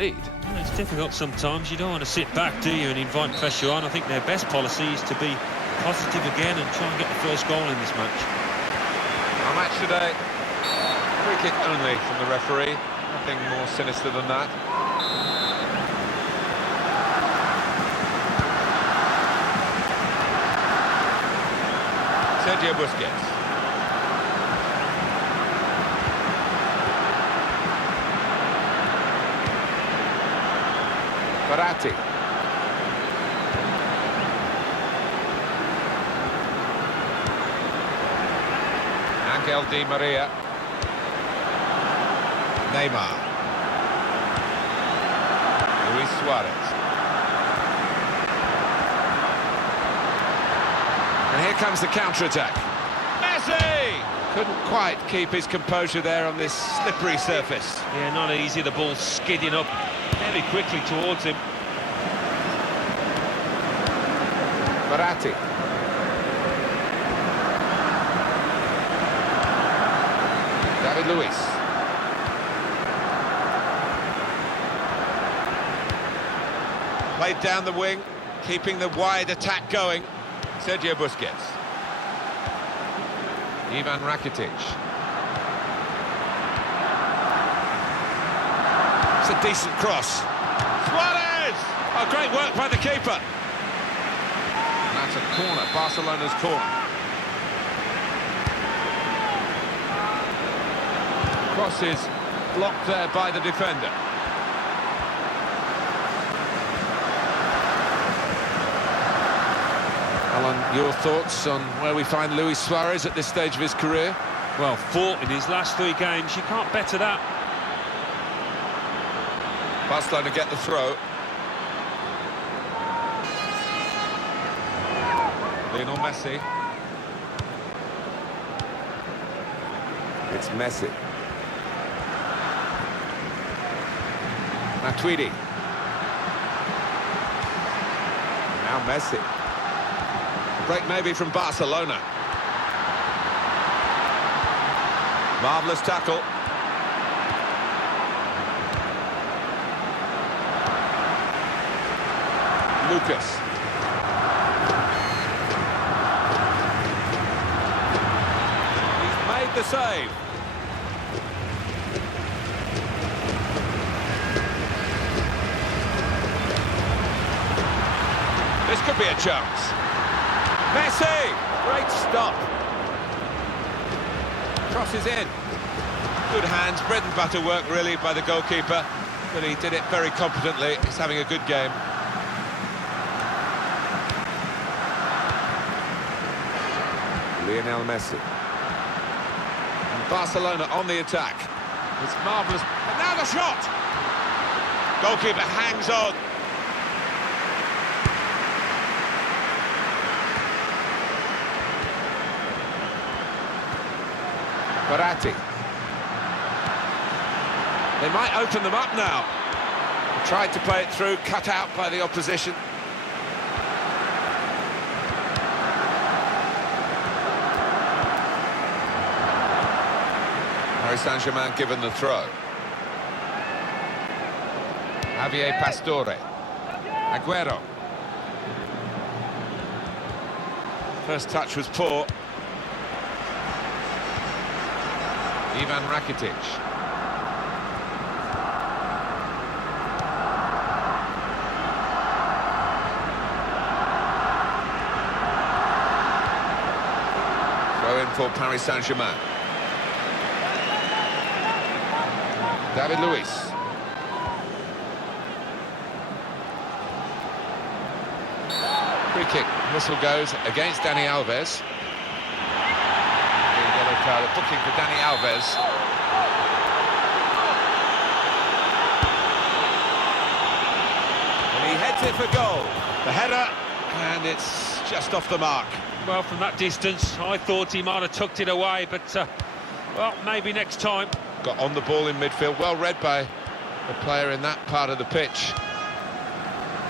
Well, it's difficult sometimes. You don't want to sit back, do you, and invite pressure on. I think their best policy is to be positive again and try and get the first goal in this match. Our match today, free kick only from the referee. Nothing more sinister than that. Sergio Busquets. Verratti. Angel Di Maria. Neymar. Luis Suarez. And here comes the counter-attack. Messi! Couldn't quite keep his composure there on this slippery surface. Yeah, not easy. The ball skidding up very quickly towards him. Verratti. David Luiz. Played down the wing, keeping the wide attack going. Sergio Busquets. Ivan Rakitic. It's a decent cross. Suarez! Oh, great work by the keeper. And that's a corner, Barcelona's corner. Cross is blocked there by the defender. Alan, your thoughts on where we find Luis Suarez at this stage of his career? Well, 4 in his last 3 games. You can't better that. Barcelona get the throw. Lionel Messi. It's Messi. Matuidi. Now Messi. Break maybe from Barcelona. Marvellous tackle. Lucas. He's made the save. This could be a chance. Messi! Great stop. Crosses in. Good hands, bread and butter work really by the goalkeeper, but he did it very competently. He's having a good game. Lionel Messi. And Barcelona on the attack. It's marvellous. And now the shot! Goalkeeper hangs on. Verratti. They might open them up now. Tried to play it through, cut out by the opposition. Paris Saint-Germain given the throw. Javier Pastore. Aguero. First touch was poor. Ivan Rakitic. Throw in for Paris Saint-Germain. David Luiz. Free kick. Whistle goes against Dani Alves. Yellow card booking for Dani Alves. And he heads it for goal. The header, and it's just off the mark. Well, from that distance, I thought he might have tucked it away, but, well, maybe next time. Got on the ball in midfield, well read by the player in that part of the pitch.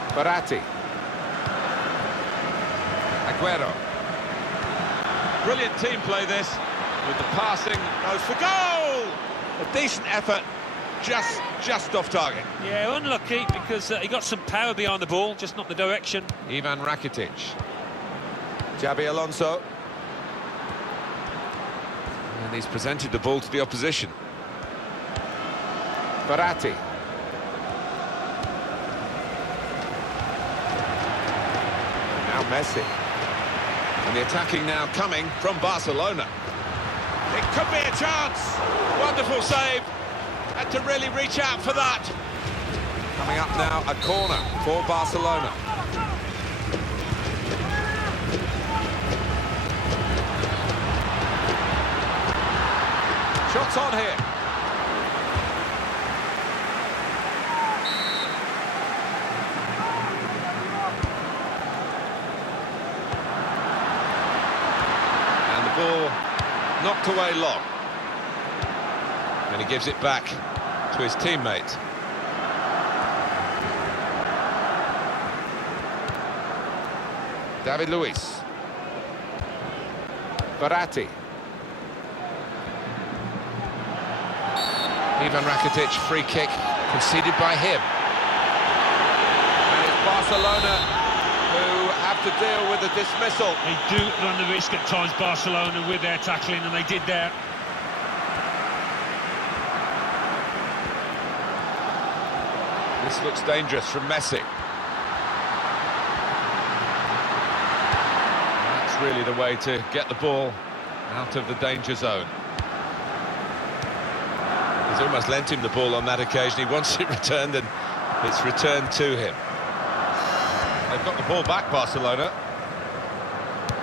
Verratti. Aguero. Brilliant team play this, with the passing, goes for goal! A decent effort, just off target. Yeah, unlucky because he got some power behind the ball, just not the direction. Ivan Rakitic. Xabi Alonso. And he's presented the ball to the opposition. Verratti. Now Messi. And the attacking now coming from Barcelona. It could be a chance. Wonderful save. Had to really reach out for that. Coming up now, a corner for Barcelona. Shots on here. And the ball knocked away long. And he gives it back to his teammate. David Luiz. Verratti. Ivan Rakitic, free kick, conceded by him. And it's Barcelona who have to deal with the dismissal. They do run the risk at times, Barcelona, with their tackling, and they did there. This looks dangerous from Messi. That's really the way to get the ball out of the danger zone. He's almost lent him the ball on that occasion. He wants it returned, and it's returned to him. They've got the ball back, Barcelona.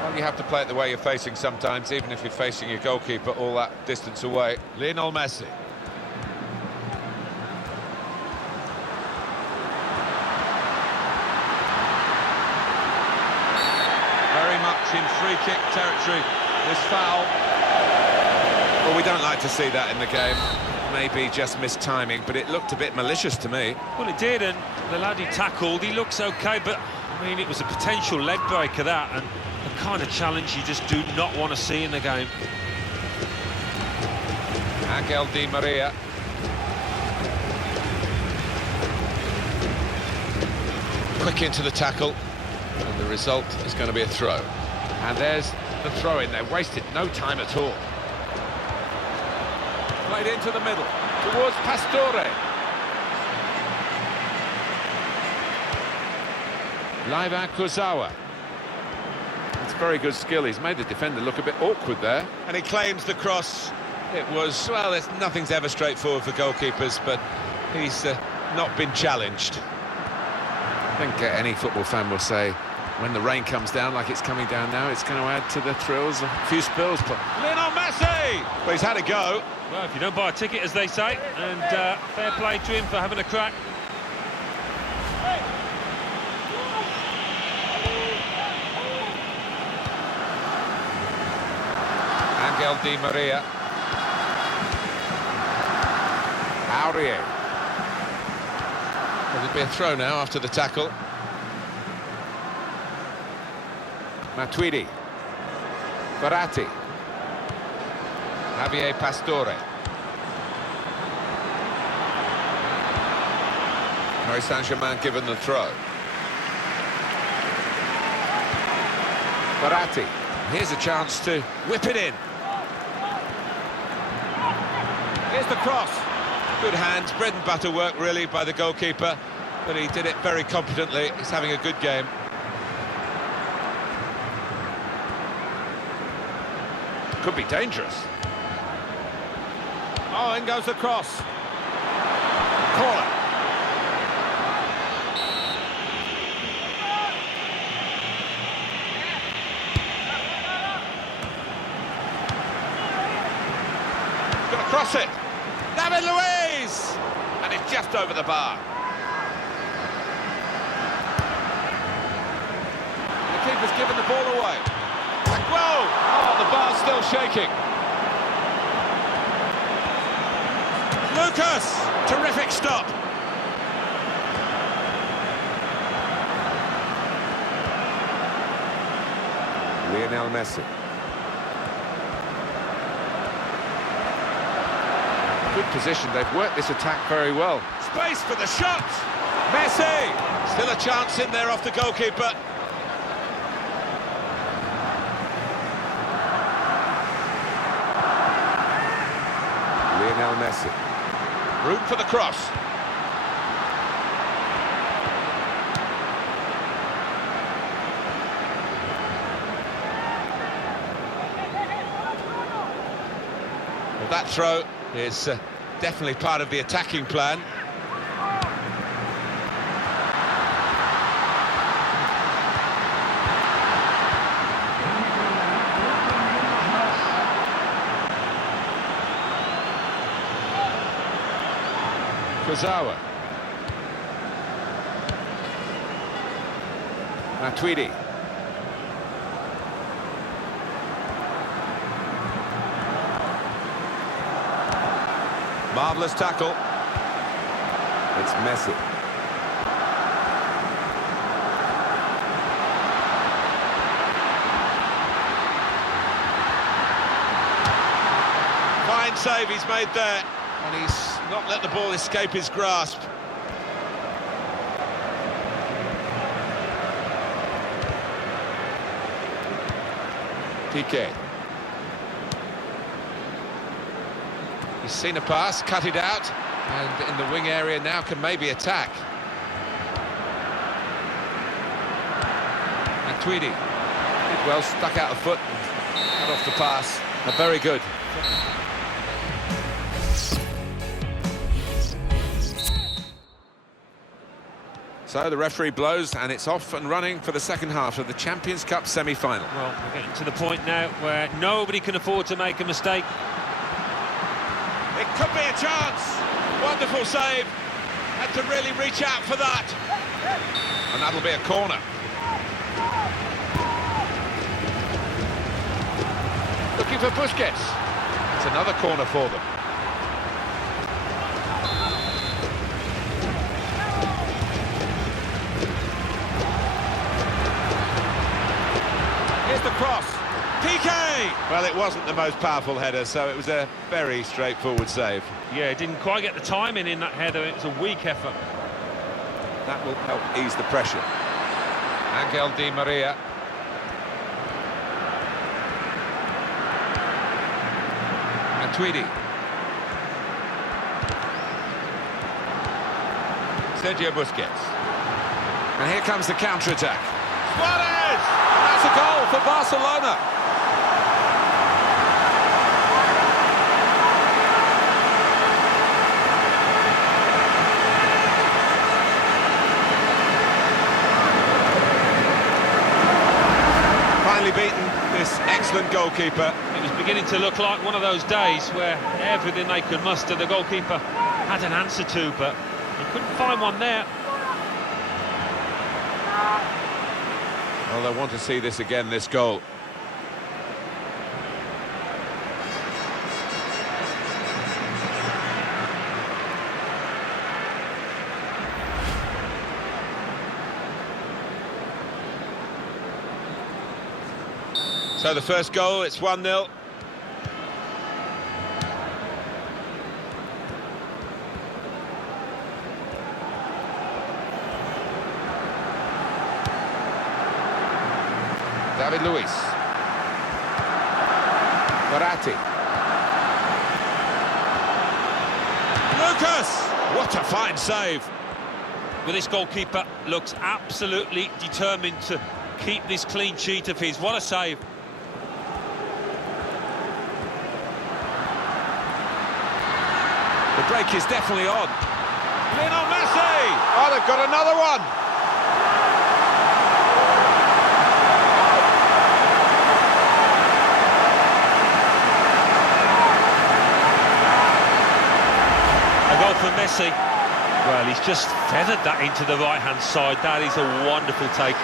Well, you have to play it the way you're facing sometimes, even if you're facing your goalkeeper all that distance away. Lionel Messi. Very much in free-kick territory, this foul. Well, we don't like to see that in the game. Maybe just missed timing, but it looked a bit malicious to me. Well, it did, and the lad he tackled, he looks okay, but, I mean, it was a potential leg breaker, that, and the kind of challenge you just do not want to see in the game. Angel Di Maria. Quick into the tackle, and the result is going to be a throw. And there's the throw in there, wasted no time at all. Played into the middle, towards Pastore. Laiva Kurzawa. It's very good skill. He's made the defender look a bit awkward there. And he claims the cross. It was, well, nothing's ever straightforward for goalkeepers, but he's not been challenged. I think any football fan will say, when the rain comes down like it's coming down now, it's going to add to the thrills, a few spills. But Lionel Messi! Well, he's had a go. Well, if you don't buy a ticket, as they say, and fair play to him for having a crack. Angel Di Maria. Aurier. Will it be a throw now after the tackle? Matuidi. Verratti. Javier Pastore. Paris Saint-Germain given the throw. Verratti. Here's a chance to whip it in. Here's the cross. Good hands, bread and butter work really by the goalkeeper, but he did it very competently. He's having a good game. Could be dangerous. Oh, in goes the cross. Corner. Gonna cross it. David Luiz! And it's just over the bar. The keeper's given the ball away. Whoa! Oh, the bar's still shaking. Lucas! Terrific stop. Lionel Messi. Good position. They've worked this attack very well. Space for the shot! Messi! Still a chance in there off the goalkeeper. Lionel Messi. Room for the cross. Well, that throw is definitely part of the attacking plan. Kurzawa. Matuidi. Marvellous tackle. It's Messi. Fine save he's made there, and he's not let the ball escape his grasp. Piqué. He's seen a pass, cut it out, and in the wing area now can maybe attack. And Tweedy did well, stuck out a foot and cut off the pass. Very good. So the referee blows, and it's off and running for the second half of the Champions Cup semi-final. Well, we're getting to the point now where nobody can afford to make a mistake. It could be a chance. Wonderful save. Had to really reach out for that. And that'll be a corner. Looking for Busquets. It's another corner for them. Here's the cross. Piqué! Well, it wasn't the most powerful header, so it was a very straightforward save. Yeah, didn't quite get the timing in that header. It was a weak effort. That will help ease the pressure. Angel Di Maria. And Tweedy. Sergio Busquets. And here comes the counter-attack. Suarez! And that's a goal for Barcelona. Finally beaten this excellent goalkeeper. It was beginning to look like one of those days where everything they could muster, the goalkeeper had an answer to, but he couldn't find one there. Well, they want to see this again, this goal. So the first goal, it's 1-0. David Luiz. Verratti. Lucas! What a fine save. Well, this goalkeeper looks absolutely determined to keep this clean sheet of his. What a save. The break is definitely on. Lionel Messi! Oh, they've got another one! A goal for Messi. Well, he's just feathered that into the right-hand side. That is a wonderful take.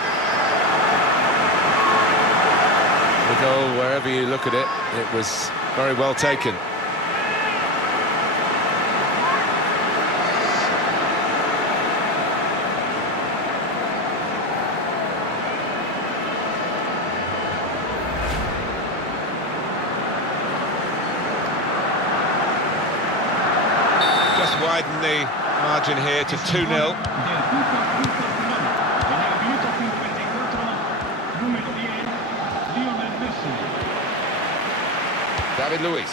The goal, wherever you look at it, it was very well taken. widen the margin here to 2-0. David Luiz.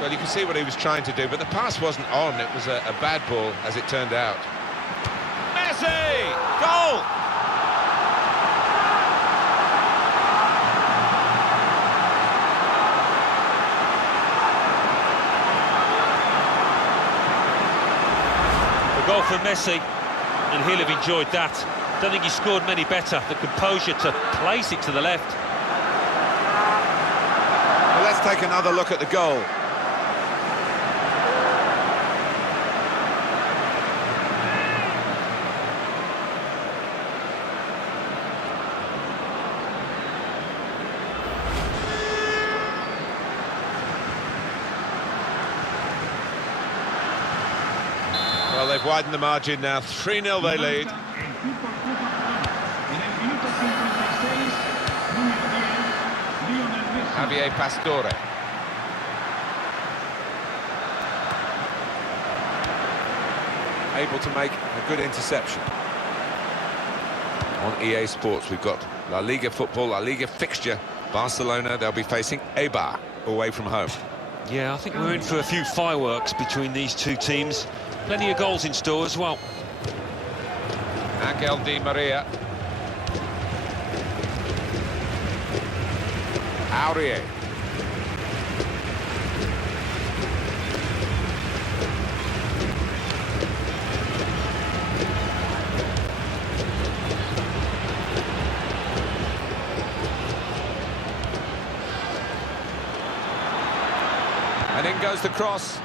Well, you can see what he was trying to do, but the pass wasn't on. It was a bad ball, as it turned out. Messi! Goal! A goal for Messi, and he'll have enjoyed that. Don't think he scored many better. The composure to place it to the left. Well, let's take another look at the goal. Well, they've widened the margin now. 3-0 they lead. Javier Pastore. Able to make a good interception. On EA Sports, we've got La Liga football, La Liga fixture. Barcelona, they'll be facing Eibar away from home. Yeah, I think we're in for a few fireworks between these two teams. Plenty of goals in store as well. Angel Di Maria. Aurier. And in goes the cross.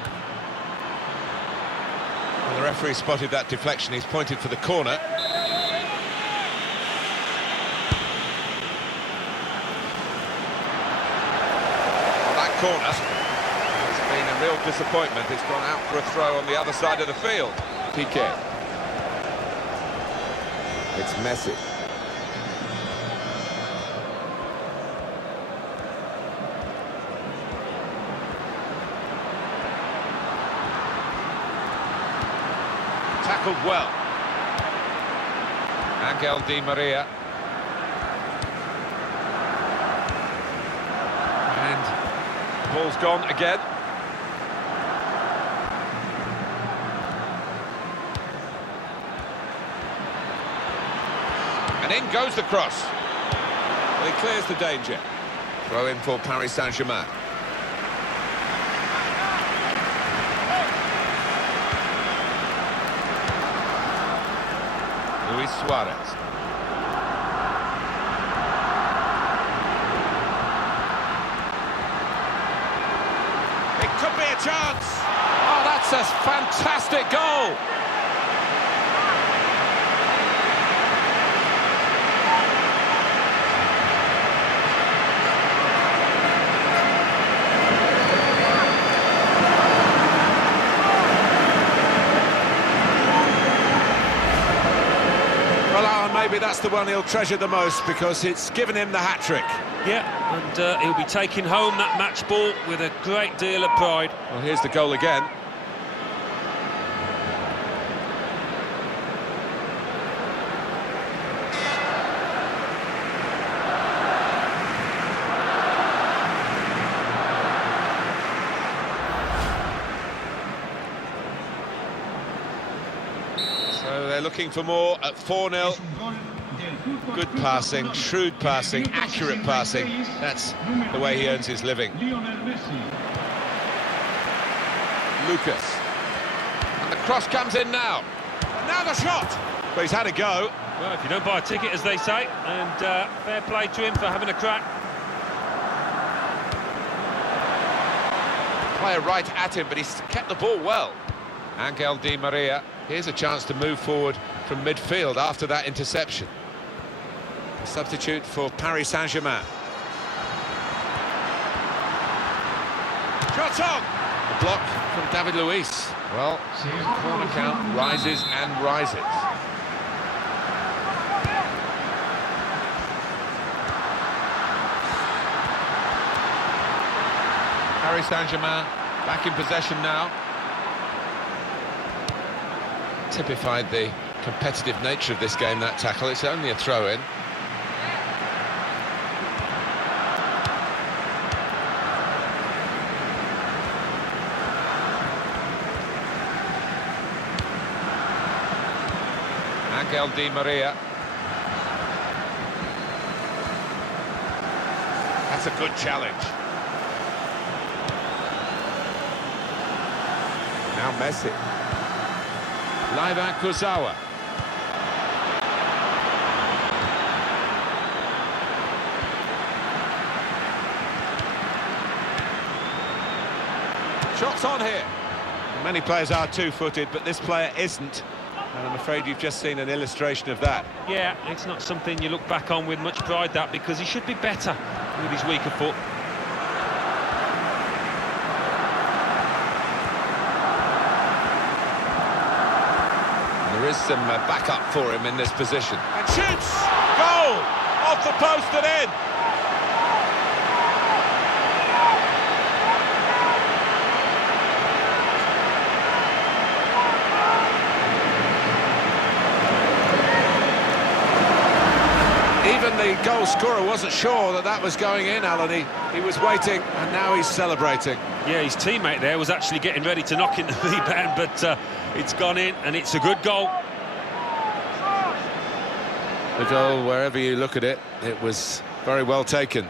Well, the referee spotted that deflection. He's pointed for the corner. Corner. It's been a real disappointment. It's gone out for a throw on the other side of the field. Piqué. It's Messi. Tackled well. Angel Di Maria. Ball's gone again. And in goes the cross. Well, he clears the danger. Throw in for Paris Saint-Germain. Luis Suarez. Could be a chance. Oh, that's a fantastic goal. Well, Alan, maybe that's the one he'll treasure the most because it's given him the hat-trick. Yeah, and he'll be taking home that match ball with a great deal of pride. Well, here's the goal again. So they're looking for more at 4-0. Good passing, shrewd passing, accurate passing. That's the way he earns his living. Lucas. And the cross comes in now. And now the shot. But he's had a go. Well, if you don't buy a ticket, as they say, and fair play to him for having a crack. Player right at him, but he's kept the ball well. Angel Di Maria. Here's a chance to move forward from midfield after that interception. Substitute for Paris Saint-Germain. Shot on! A block from David Luiz. Well, corner count rises and rises. Paris Saint-Germain Back in possession now. Typified the competitive nature of this game, that tackle. It's only a throw-in. Angel Di Maria. That's a good challenge. Now Messi. Livan Kurzawa. Shots on here. Many players are two-footed, but this player isn't. And I'm afraid you've just seen an illustration of that. Yeah, it's not something you look back on with much pride, that, because he should be better with his weaker foot. There is some backup for him in this position. And shoots! Goal! Off the post and in! Even the goal scorer wasn't sure that that was going in, Alan. He was waiting, and now he's celebrating. Yeah, his teammate there was actually getting ready to knock in the rebound, but it's gone in, and it's a good goal. The goal, wherever you look at it, it was very well taken.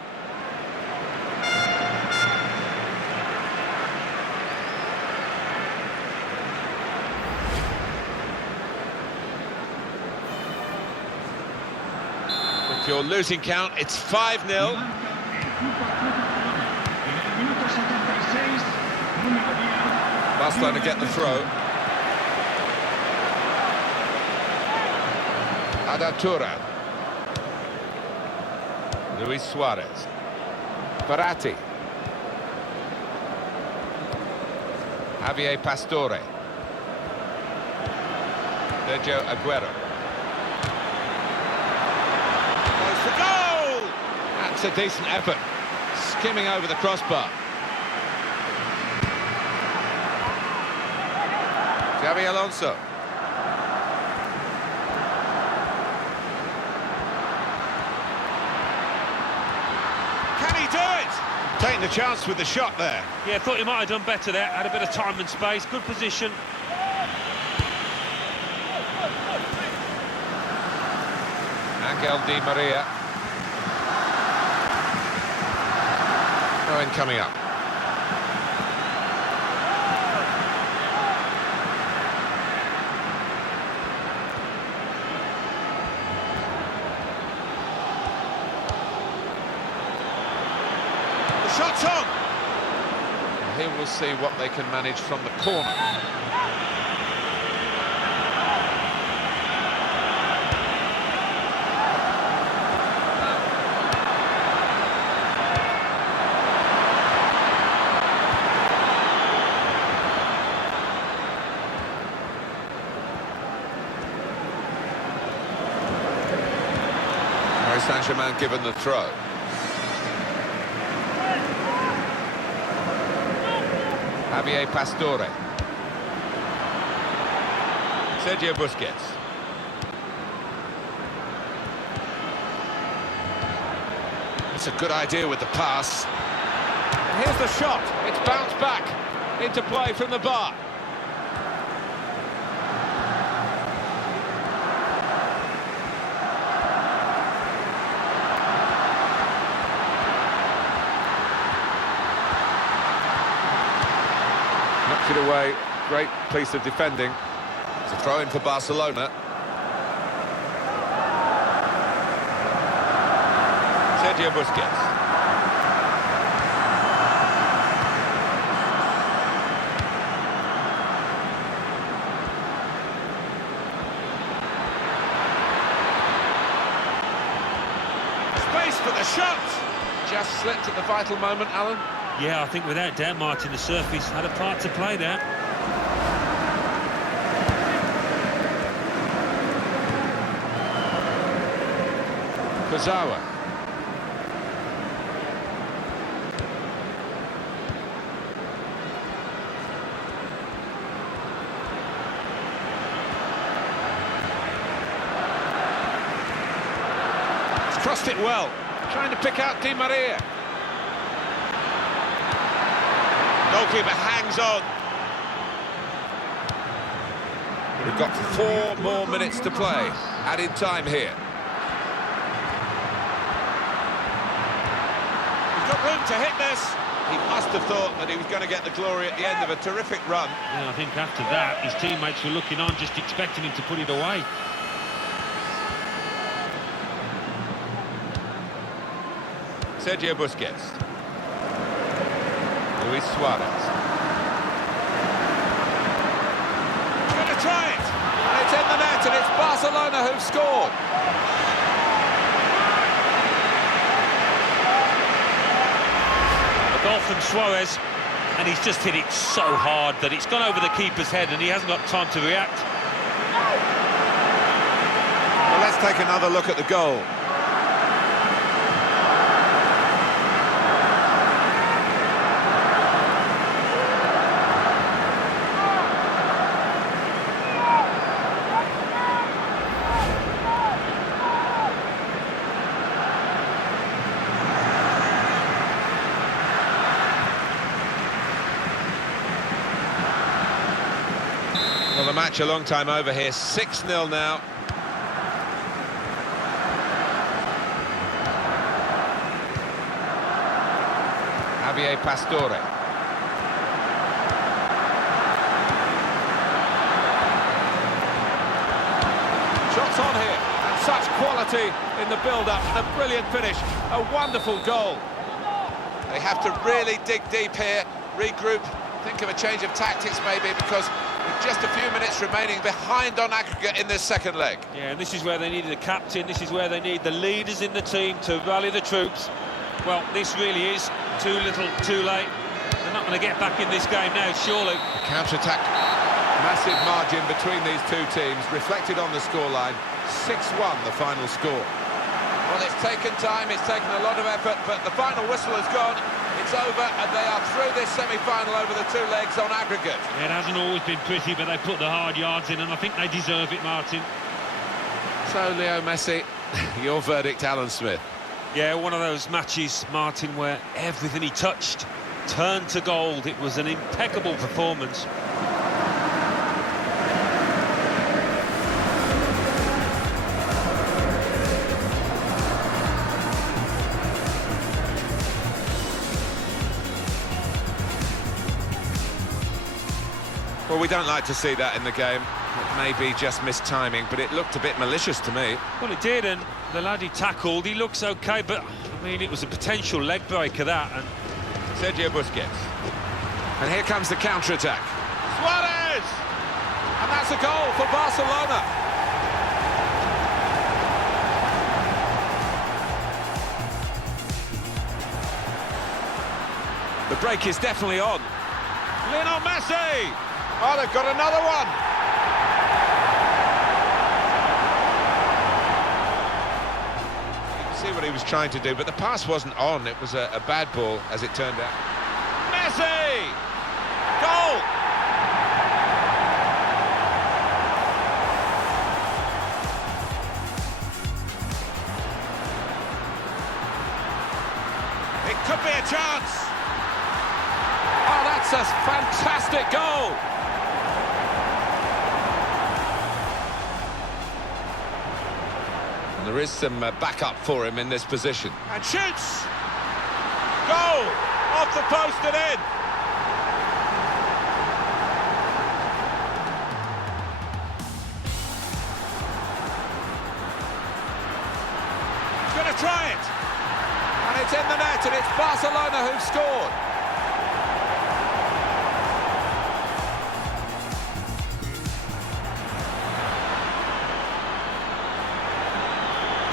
If you're losing count, it's 5-0. Barcelona get the throw. Adatura. Luis Suarez. Verratti. Javier Pastore. Sergio Aguero. Goes for goal! That's a decent effort. Skimming over the crossbar. Xabi Alonso. Can he do it? Taking the chance with the shot there. Yeah, thought he might have done better there. Had a bit of time and space. Good position. Angel Di Maria. Owen coming up. The shot's on! And here we'll see what they can manage from the corner. Paris Saint-Germain given the throw. Javier Pastore. Sergio Busquets. That's a good idea with the pass. And here's the shot. It's bounced back into play from the bar. Knocked it away. Great piece of defending. It's a throw-in for Barcelona. Sergio Busquets. Space for the shot. Just slipped at the vital moment, Alan. Yeah, I think without doubt, Martin, the surface had a part to play there. Kurzawa. crossed it well, trying to pick out Di Maria. Goalkeeper hangs on. We've got 4 more minutes to play. Added time here. He's got room to hit this. He must have thought that he was going to get the glory at the end of a terrific run. Yeah, I think after that, his teammates were looking on, just expecting him to put it away. Sergio Busquets. Luis Suarez. Going to try it. And it's in the net, and it's Barcelona who've scored. A goal from Suarez, and he's just hit it so hard that it's gone over the keeper's head and he hasn't got time to react. Well, let's take another look at the goal. Well, the match a long time over here, 6-0 now. Javier Pastore. Shots on here, and such quality in the build-up, and a brilliant finish, a wonderful goal. They have to really dig deep here, regroup, think of a change of tactics maybe, because with just a few minutes remaining behind on aggregate in this second leg. Yeah, and this is where they needed the captain, this is where they need the leaders in the team to rally the troops. Well, this really is too little, too late. They're not going to get back in this game now, surely. Counter-attack, massive margin between these two teams, reflected on the scoreline, 6-1 the final score. Well, it's taken time, it's taken a lot of effort, but the final whistle has gone. It's over, and they are through this semi-final over the 2 legs on aggregate. It hasn't always been pretty, but they put the hard yards in, and I think they deserve it, Martin. So, Leo Messi, your verdict, Alan Smith. Yeah, one of those matches, Martin, where everything he touched turned to gold. It was an impeccable performance. Well, we don't like to see that in the game. It may be just missed timing, but it looked a bit malicious to me. Well, it did, and the lad he tackled, he looks okay, but, I mean, it was a potential leg breaker, that. And Sergio Busquets. And here comes the counter-attack. Suarez! And that's a goal for Barcelona. The break is definitely on. Lionel Messi! Oh, they've got another one! You can see what he was trying to do, but the pass wasn't on. It was a bad ball, as it turned out. Messi! Goal! It could be a chance! Oh, that's a fantastic goal! And there is some backup for him in this position. And shoots! Goal! Off the post and in! He's going to try it! And it's in the net, and it's Barcelona who've scored.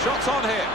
Shots on here.